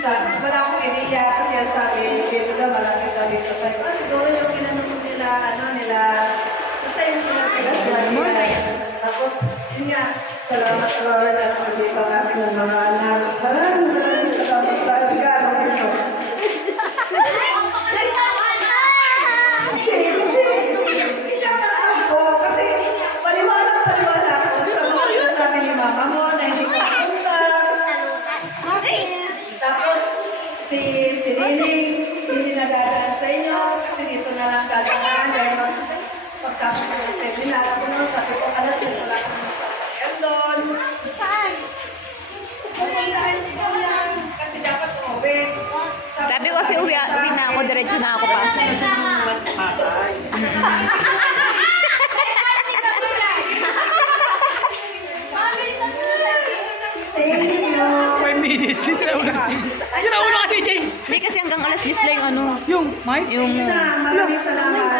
sabi, wala akong ideya kasi ang sabi, dito ka, malapit ka dito. Sabi ko, ah, siguro yung kinanong nila, ano, nila, basta yung pinatigas na nila. Tapos, yun nga, salamat Lord at pagdito ang aking mga anak. Maraming maraming salamat sa regalo ninyo. Mama mo na hindi ko si, si Nining, hindi nadadaan sa inyo kasi dito na lang dadaan dahil mag, pagkasok ko sa seminar ako nun, sabi ko, alas na wala ka ng sasakyan ko lang kasi dapat umuwi. Sabi ko kasi uwi, uwi na ako, diretso na ako pa. Thank Sinauna ka. Sinauna kasi, Jay. Hindi kasi hanggang alas 10 lang yung ano. Yung, Mike? Yung maraming salamat.